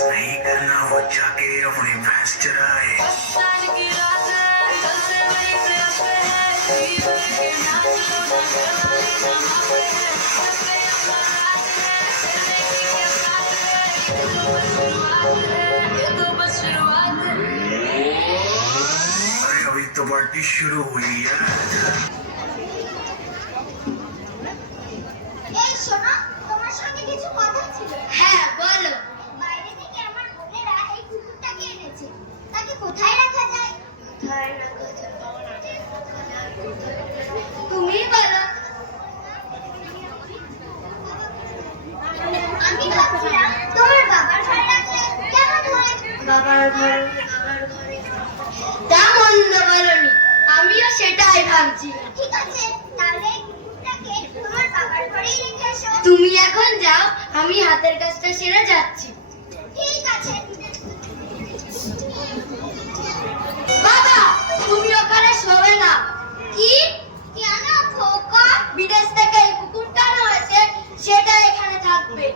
नहीं करना वो जाके अपनी भैंस चराए। अरे अभी तो पार्टी शुरू हुई है। তুমি বলো। আমি ভাবছিলাম তোমার বাবার ঘরে রাখলে কেমন হয়? বাবার ঘরে তা মন্দ বলনি, আমিও সেটাই ভাবছি। ঠিক আছে, তাহলে কুকুরটাকে তোমার বাবার ঘরেই রেখে এসো। তুমি এখন যাও, আমি হাতের কাজটা সেরে যাচ্ছি। ঠিক আছে। বাবা, তুমি ওখানে শোবে না। কি? কেন খোকা? বিদেশ থেকে এই কুকুরটা হয়েছে, সেটা এখানে থাকবে।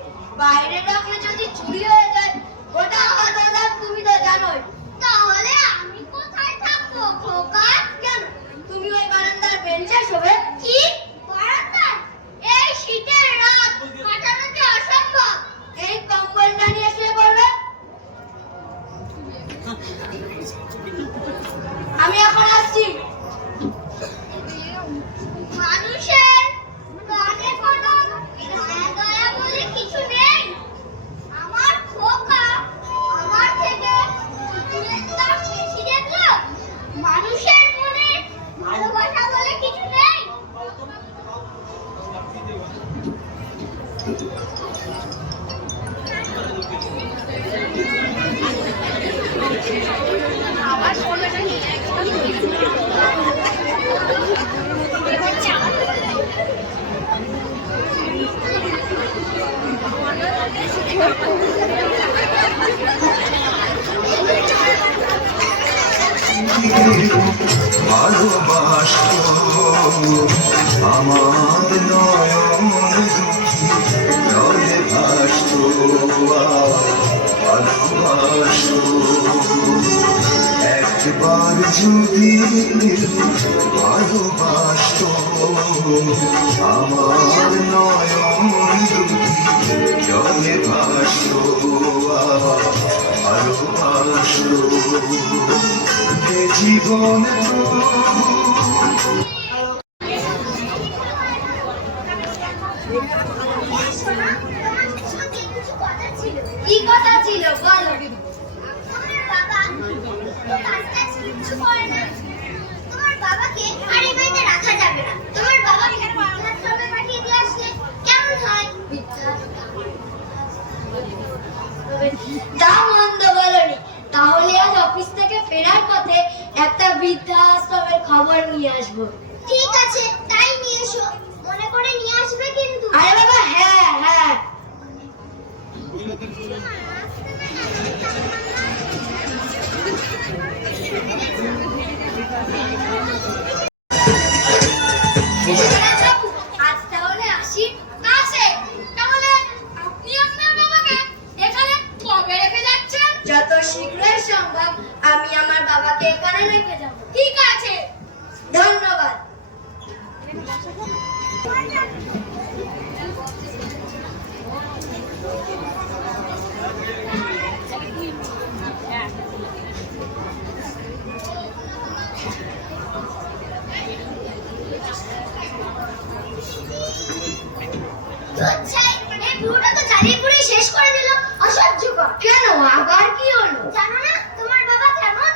বাইরে রাখলে যদি চুরি হয়ে যায়, ওটা আলাদা দাম, তুমি তো জানোই। তাহলে আমি কোথায় থাকবো খোকা? কেন, তুমি ওই বারান্দার বেঞ্চে শোবে। কি বারান্দায়? এই শীতের রাত কাটানো যে অসম্ভব। এই কম্বলটা নিয়ে শুয়ে পড়বে। আমি এখন আসছি। মানুষের কানে কোনো দয়া বলে কিছু নেই। আমার খোকা আমার থেকে কুকুরের দাম বেশি দেখলো। মানুষের মনে ভালোবাসা বলে কিছু নেই। আবার শোনাটা নিয়ে ভালোবাসো আমার নয়ন জলে ভাসো ভালোবাসো একবার যদি ভালোবাসো আমার নয়ন জলে ভাসো ভালোবাসো জীবন কি কথা ছিল বলো? তোমার বাবা তো কাজটা কিছু করে না। তোমার বাবাকে আর এই বাড়িতে রাখা যাবে না। তোমার বাবাকে বৃদ্ধাশ্রমে পাঠিয়ে দিয়ে আসলে কেমন হয়? তা মন্দ বলনি। তাহলে আজ অফিস থেকে ফেরার পথে একটা বৃদ্ধাশ্রমের খবর নিয়ে আসবো। ঠিক আছে, তাই নিয়ে এসো। মনে করে নিয়ে আসবে কিন্তু। আরে বাবা, হ্যাঁ হ্যাঁ। আজ তাহলে আসি। আসে তাহলে আপনি আপনার বাবাকে এখানে কবে রেখে যাচ্ছেন? যত শীঘ্রই সম্ভব আমি আমার বাবাকে এখানে রেখে যাব। ঠিক আছে, ধন্যবাদ। শেষ করে দিল। অসহ্যকর। কেন, আবার কি হলো? জানো না তোমার বাবা কেমন?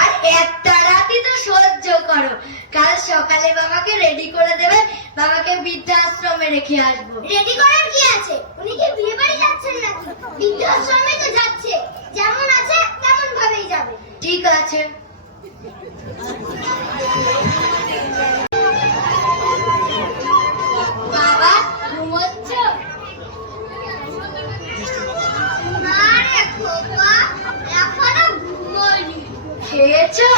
আর একটা রাতই তো সহ্য করো, কাল সকালে বাবাকে রেডি করে দেবে, বাবাকে বৃদ্ধাশ্রমে রেখে আসবো। রেডি করার কি আছে? উনি কি বিয়ে বাড়ি যাচ্ছেন নাকি? বৃদ্ধাশ্রমে তো যাচ্ছে, যেমন আছে তেমন ভাবেই যাবে। ঠিক আছে। বাবা ঘুমোচ্ছ? না রে খোকা, এখনো ঘুমোইনি। খেয়েছো?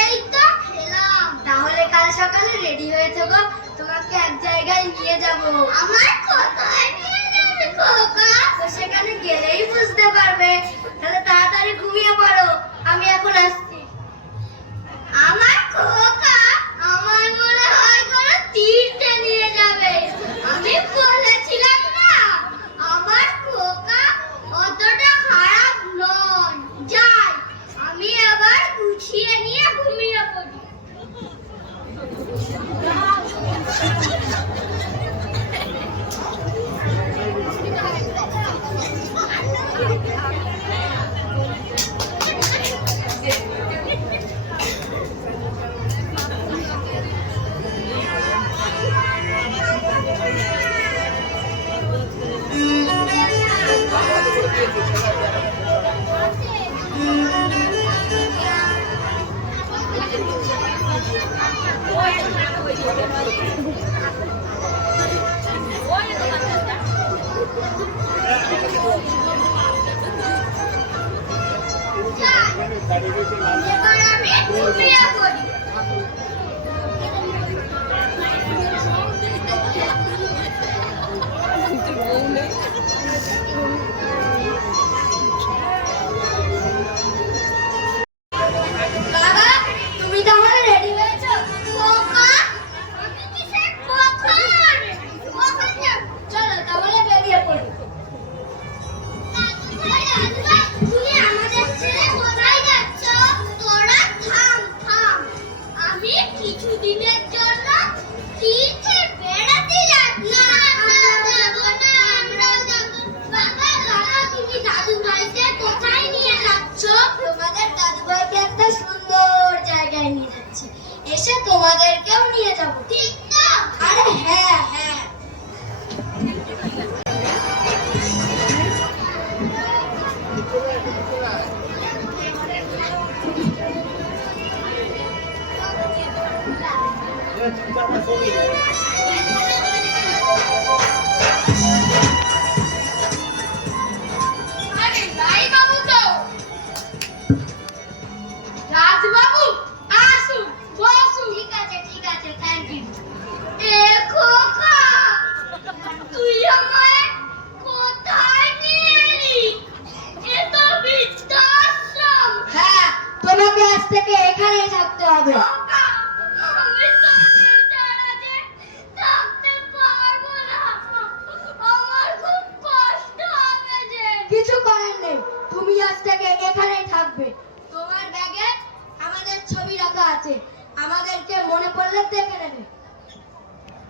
এই তো খেলাম। তাহলে কাল সকালে রেডি হয়ে থেকো, তোমাকে এক জায়গায় নিয়ে যাবো। আমার কোথায় নিয়ে যাবে খোকা? তো সেখানে গেলেই বুঝতে পারবে। তাহলে তাড়াতাড়ি ঘুমিয়ে পড়ো, আমি এখন আসছি। আমার খোকা আমার মনে হয় কোনো তীর্থে নিয়ে যাবে। আমি বলেছিলাম না আমার খোকা অতটা খারাপ নয়। যাই, আমি আবার গুছিয়ে নিয়ে ঘুমিয়ে পড়ি। এবার আমি ঘুমিয়ে পড়ি। বাবা তুমি তাহলে রেডি হয়েছো? খোকা, আমি কিসের কখন? কখন যাব? চলো তাহলে বেরিয়ে পড়ি। তুমি আমাদের ছেড়ে কোথায় যাচ্ছ? তোরা থাম থাম, আমি কিছুদিনের জন্য তীর্থে বেড়াতে যাচ্ছি। আমরা যাবো না, আমরাও যাবো। বাবা বাবা, তুমি দাদু ভাইকে কোথায় নিয়ে যাচ্ছ? তোমাদের দাদু ভাইকে একটা সুন্দর জায়গায় নিয়ে যাচ্ছি, এসে তোমাদেরকেও নিয়ে যাবো। ঠিক তো? আরে হ্যাঁ হ্যাঁ। আরে রাই বাবু তো। রাজবাবু আসুন, বসুন। ঠিক আছে, থ্যাংক ইউ। এ খোকা, তুই আমায় কোথায় নিয়ে এলি? এ তো বৃদ্ধাশ্রম। হ্যাঁ, তোমাকে আজ থেকে এখানেই থাকতে হবে। খোকা, আমি তোদের ছাড়া যে থাকতে পারবো না। আমার খুব কষ্ট হবে যে। কিছু করার নেই, তুমি আজ থেকে এখানেই থাকবে। তোমার ব্যাগে আমাদের ছবি রাখা আছে, আমাদেরকে মনে পড়লে দেখে নেবে।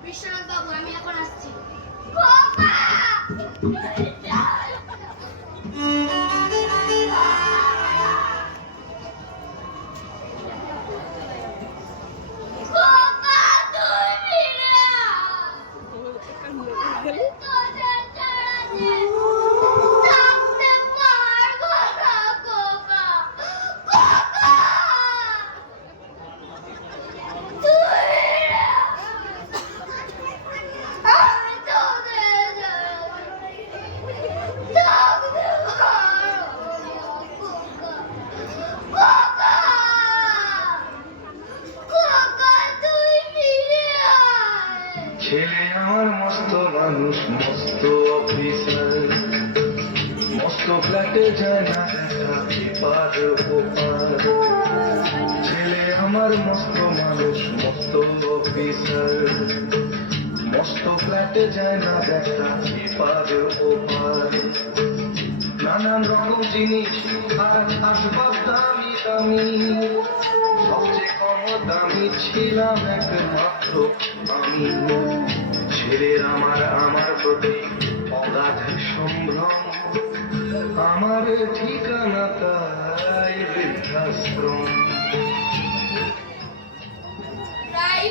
বিশ্বনাথ বাবু, আমি এখন আসছি। খোকা, খোকা, তুই ফিরে আয়। তোদের ছাড়া যে থাকতে পারবো না খোকা। খোকা, তুই ফিরে আয়। আমি তোদের ছাড়া থাকতে পারবো না খোকা। খোকা, খোকা, তুই ফিরে আয়। ছেলে আমার মস্ত মানুষ, মস্ত অফিসার, মস্ত ফ্ল্যাটে যায় না দেখা এপার ওপার। ছেলে আমার মস্ত মানুষ, মস্ত অফিসার, মস্ত ফ্ল্যাটে যায় না দেখা এপার ওপার। নানান রকম জিনিস আর আসবাব দামি দামি, সবচেয়ে কম দামি ছিলাম একমাত্র আমি। ছেলের আমার প্রতি অগাধ সম্ভ্রম, আমার ঠিকানা তাই বৃদ্ধাশ্রম। রাই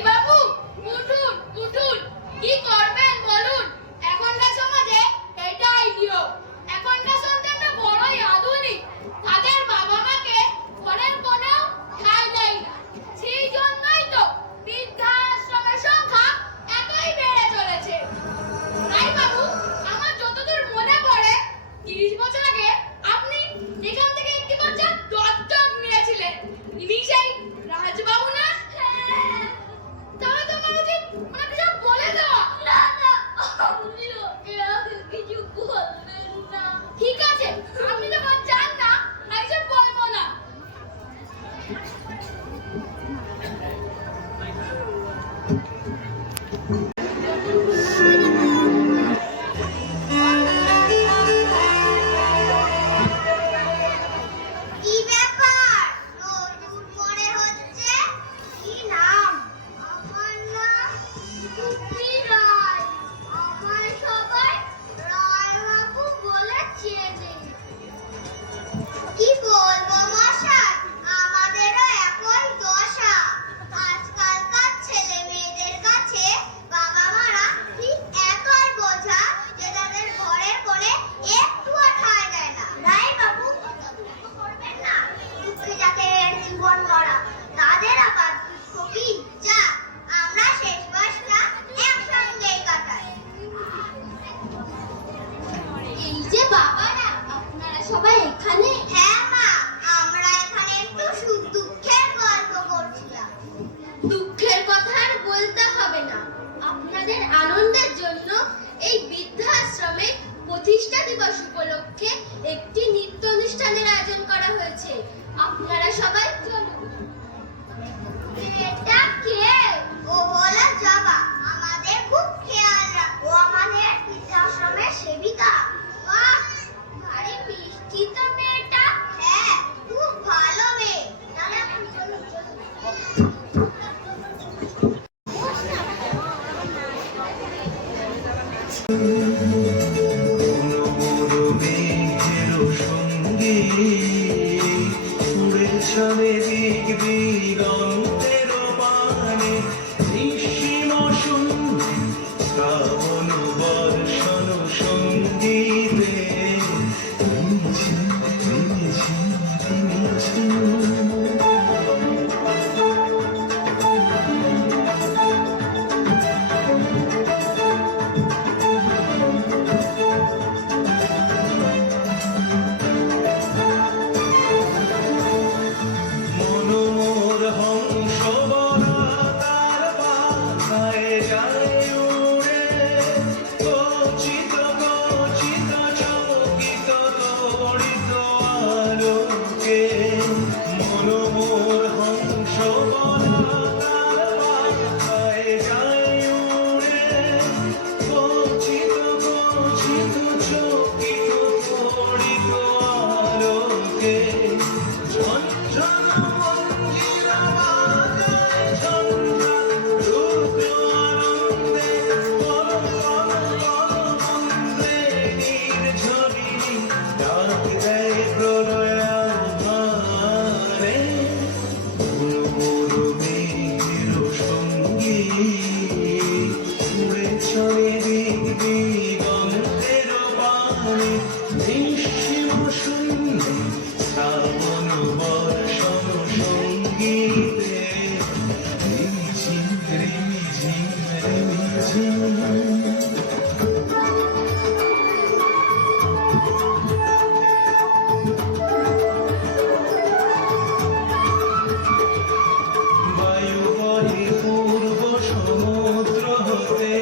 বাবারা, আপনারা সবাই এখানে? হ্যাঁ মা, আমরা এখানে একটু দুঃখের গল্প করছিলাম। দুঃখের কথা আর বলতে হবে না। আপনাদের আনন্দের জন্য এই বৃদ্ধাশ্রমে প্রতিষ্ঠা দিবস উপলক্ষে একটি নৃত্য অনুষ্ঠানের আয়োজন করা হয়েছে। আপনারা সবাই চলুন। এটা কে? ও হলো জবা। আমাদের খুব খেয়াল রাখো। আমাদের বৃদ্ধাশ্রমের সেবিকা। বাহ, ভারী মিষ্টি তো মেয়েটা। হ্যাঁ, খুব ভালো মেয়ে। চলুন চলুন। উড়ে চলে দিক দিগন্তের পানে, নিঃসীম শূন্যে শ্রাবণ বর্ষণ সঙ্গীতে ঝিমঝিম ঝিমঝিম ঝিমঝিম। মনোমোর হংস বরা তার পাখায় যায় উড়ে, গচিত গচিত চকিত তড়িত আলোকে। মনোমোর হংস বরা তার পাখায় যায় উড়ে, গচিত গচিত চকিত তড়িত আলোকে। ঝনঝন মঞ্জিরা বাজায় ঝঞ্ঝা, রুদ্র আনন্দে কল কল কল মন্দ্রে নির্ঝরিণী ডাক দেয় প্রলয়াভারে। ঘুরঘুর মেঘের সঙ্গী উড়ে চলে দিক দিগন্তের পানে, নিঃসীম শূন্যে শ্রাবণ বর্ষণ সঙ্গীতে রিমঝিম রিমঝিম রিমঝিম। বায়ু বহে পূর্ব সমুদ্র হতে,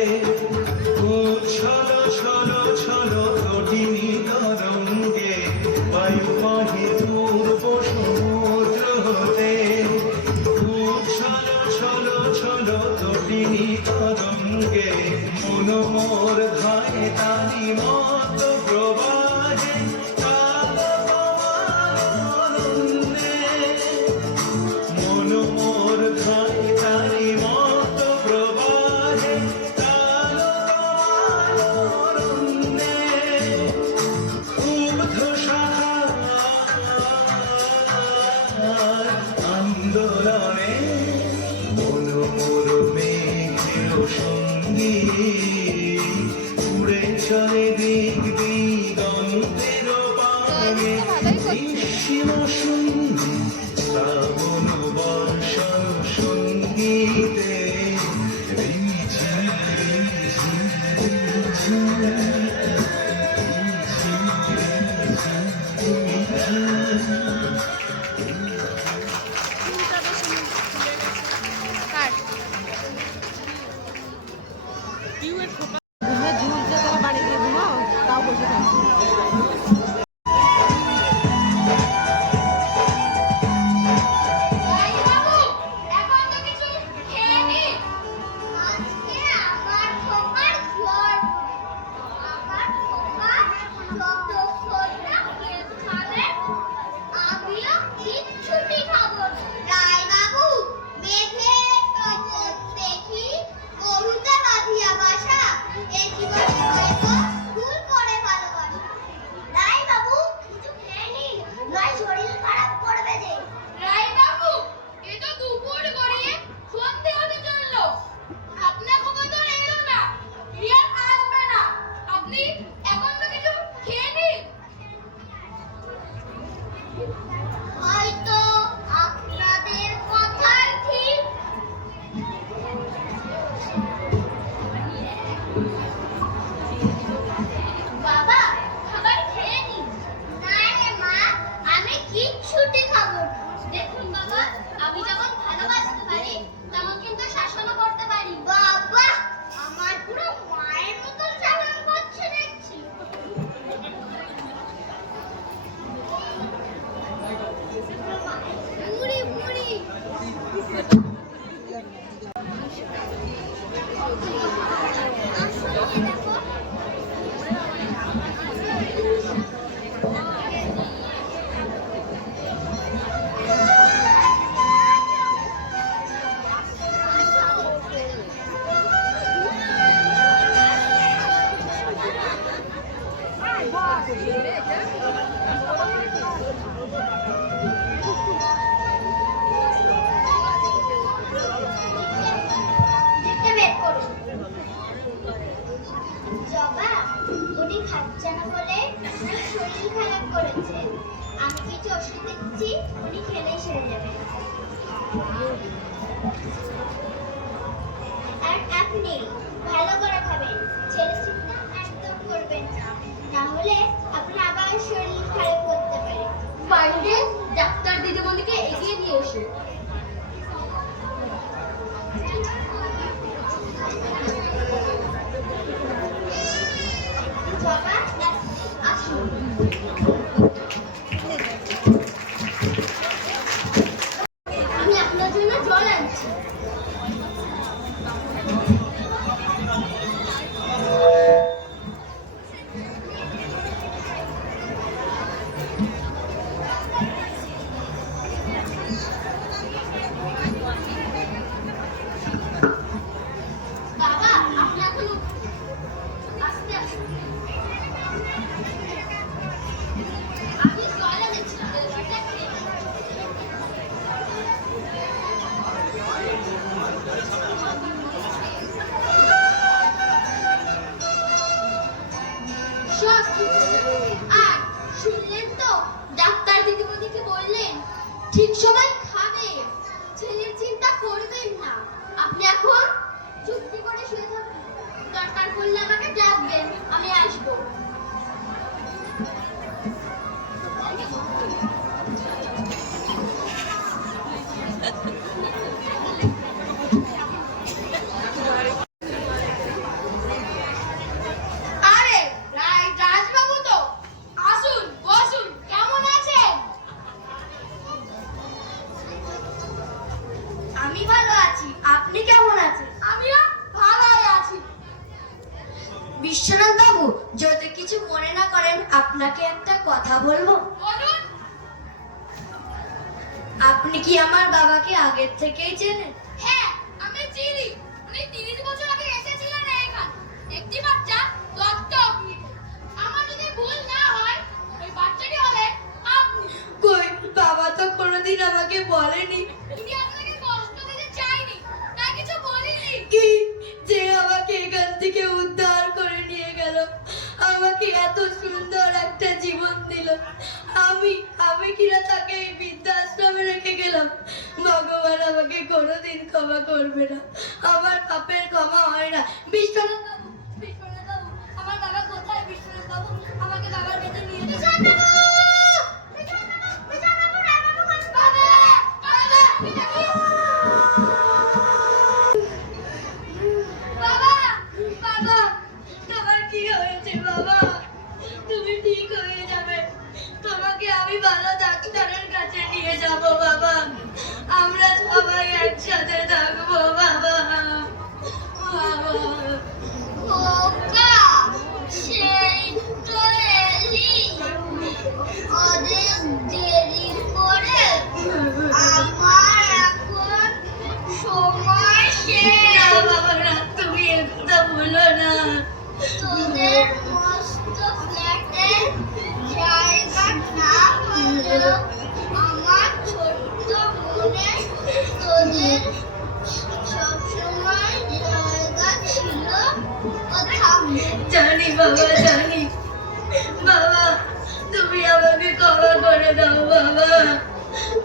উচ্ছল ছল ছল তটিনী তরঙ্গে। বায়ু বহে পূর্ব সমুদ্র হতে, উচ্ছল ছল ছল তটিনী তরঙ্গে। মনোমোর ধায়ে তারি মত প্রবাহে, কাল কমানন্দে। মনোমোর ধায়ে তারি মত প্রবাহে, কাল কমানন্দে। ক্ষুব্ধ সাহার আন্দোলনে মনোমোর মেঘের সঙ্গী উড়ে চলে দিক দিগন্তের পানে, নিঃসীম শূন্যে শ্রাবণ বর্ষণ সঙ্গীতে রিমঝিম রিমঝিম রিমঝিম। ঘুমে ঝুলছে, তোমার বাড়ি গিয়ে ঘুমাও, তাও বসে থাকো। দেখতে বের করুন। জবা, উনি খাচ্ছে না বলে ওনার শরীর খারাপ করেছে। আমি কিছু ওষুধ দিচ্ছি, উনি খেলেই সেরে যাবে। আর আপনি ভালো করে খাবেন, ছেলে চিন্তা একদম করবেন না, না হলে আপনার আবার শরীর খারাপ করতে পারে। বাইরে ডাক্তার দিদিমণিকে এগিয়ে দিয়ে এসো। জবা, আসুন। আমি আপনার জন্য জল আনছি। বাবা, আপনি এখন আস্তে আসুন। আমি জল এনেছি, জলটা খেয়ে নিন। সব ঠিক হয়ে যাবে। আর শুনলেন তো, ডাক্তার দিদিমণিকে বললেন ঠিক সময় খাবে, ছেলের চিন্তা করবেন না। আপনি এখন চুপটি করে শুয়ে থাকুন, দরকার পড়লে আমাকে ডাকবেন, আমি আসবো। আরে রাজবাবু তো, আসুন বসুন, কেমন আছেন? আমি ভালো আছি, আপনি কেমন আছেন? আমিও ভালোই আছি। বিশ্বনাথ বাবু, যদি কিছু মনে না করেন আপনাকে একটা কথা বলবো। বলুন। আপনি কি আমার বাবাকে আগের থেকেই চেনেন? হ্যাঁ, আমি চিনি। উনি 30 বছর আগে এসেছিলেন এখানে। একটি বাচ্চা দত্তক নিতে। আমার যদি ভুল না হয়, ওই বাচ্চাটি হলেন আপনি। কই, বাবা তো কোনোদিন আমাকে বলেনি। উনি আপনাকে কষ্ট দিতে চাইনি, তাই কিছু বলেননি। কি যে আমাকে এখান থেকে উদ্ধার করে নিয়ে গেল, আমাকে এত সুন্দর একটা জীবন দিল, আমি কিনা তাকে এই বৃদ্ধাশ্রমে রেখে গেলাম। ভগবান আমাকে কোনোদিন ক্ষমা করবে না, আমার পাপের ক্ষমা হয় না। বিশ্বনাথ বাবু, বিশ্বনাথ বাবু, আমার বাবা কোথায়? বিশ্বনাথ বাবু, আমাকে বাবার কাছে নিয়ে যান। বাবা, বাবা, তোমার কি হয়েছে বাবা? তুমি ঠিক হয়ে যাবে, তোমাকে আমি ভালো ডাক্তারের কাছে নিয়ে যাব বাবা, আমরা সবাই একসাথে থাকবো বাবা। বাবা, খোকা, সেই তো এলি। অনেক দেরি করে। আমার এখন সময় শেষ। না বাবা না, তুমি একথা বলো না। তোদের মস্ত ফ্ল্যাটে জায়গা না হলেও আমার ছোট্ট মনে তোদের সবসময় জায়গা ছিল ও থাকবে। জানি বাবা, জানি বাবা, তুমি আমাকে ক্ষমা করে দাও বাবা,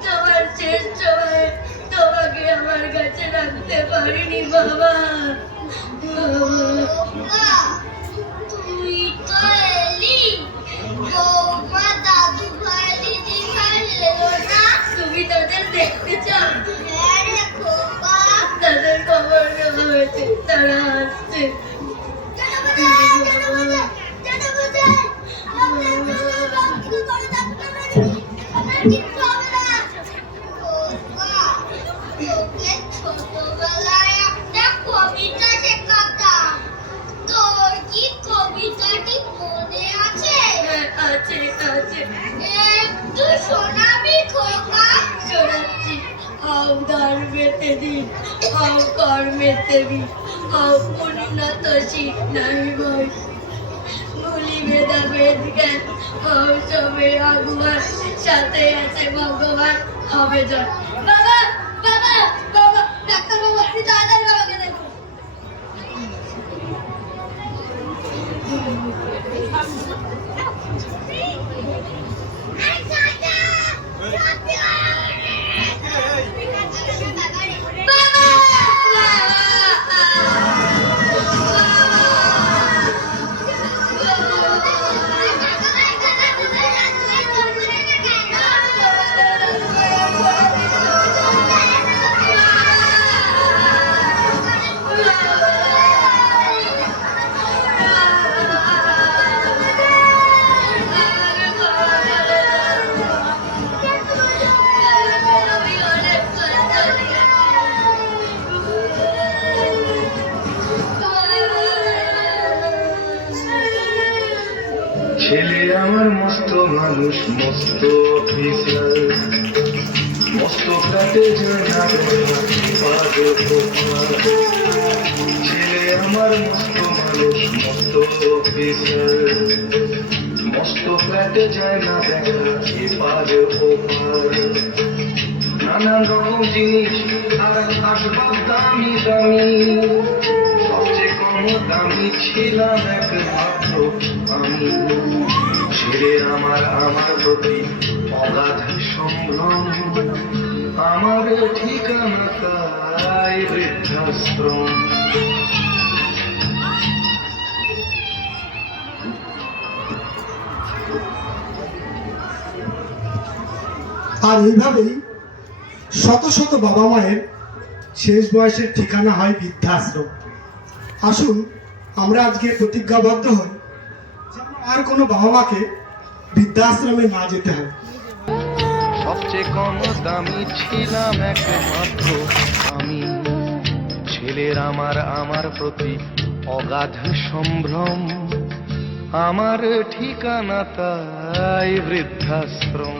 তোমার শেষ সময়ে তোমাকে আমার কাছে রাখতে পারিনি বাবা। খোকা, তুই তো এলি, বৌমা দাদু ভাই দিদি ভাই এলো না? তুমি তাদের দেখতে চাও? হ্যাঁ রে খোকা। তাদের খবর দেওয়া হয়েছে, তারা আসছে। ছোটবেলায় একটা কবিতা শেখাতাম, তোর কি কবিতাটি মনে আছে? হ্যাঁ, আছে আছে, একটু শোনাবি খোকা? শোনাচ্ছি। হাও ধর্মেতে দিন, হাও কর্মেতে বি, হাও উন্নত শীত নাই বয়স, ভুলিবে বেদ জ্ঞান মৌসুমী আগুয়ার সাথে আছে ভগবান হবে জয়। বাবা বাবা বাবা, ডাক্তার বাবু আপনি তাড়াতাড়ি বাবাকে দেখুন। ছেলে আমার মস্ত মানুষ, মস্ত অফিসার, মস্ত কাটে জানা ছেলে আমার মস্ত মানুষ, মস্ত অফিসার, মস্ত কাটে যায় না দেখা এপার ওপার। নানান রকম জিনিস আর আসবাব দামি দামি, সবচেয়ে কম দামি ছিলাম একমাত্র আমি। ছেলে আমার আমার প্রতি অগাধ সম্ভ্রম, আমার ঠিকানা তাই বৃদ্ধাশ্রম। আর এইভাবেই শত শত বাবা মায়ের শেষ বয়সের ঠিকানা হয় বৃদ্ধাশ্রম। আসুন আমরা আজকে প্রতিজ্ঞাবদ্ধ হই যেন আর কোনো বাবা মাকে বৃদ্ধাশ্রমে না যেতে হয়। সবচেয়ে কম দামি ছিলাম একমাত্র আমি। ছেলের আমার আমার প্রতি অগাধ সম্ভ্রম, আমার ঠিকানা তাই বৃদ্ধাশ্রম।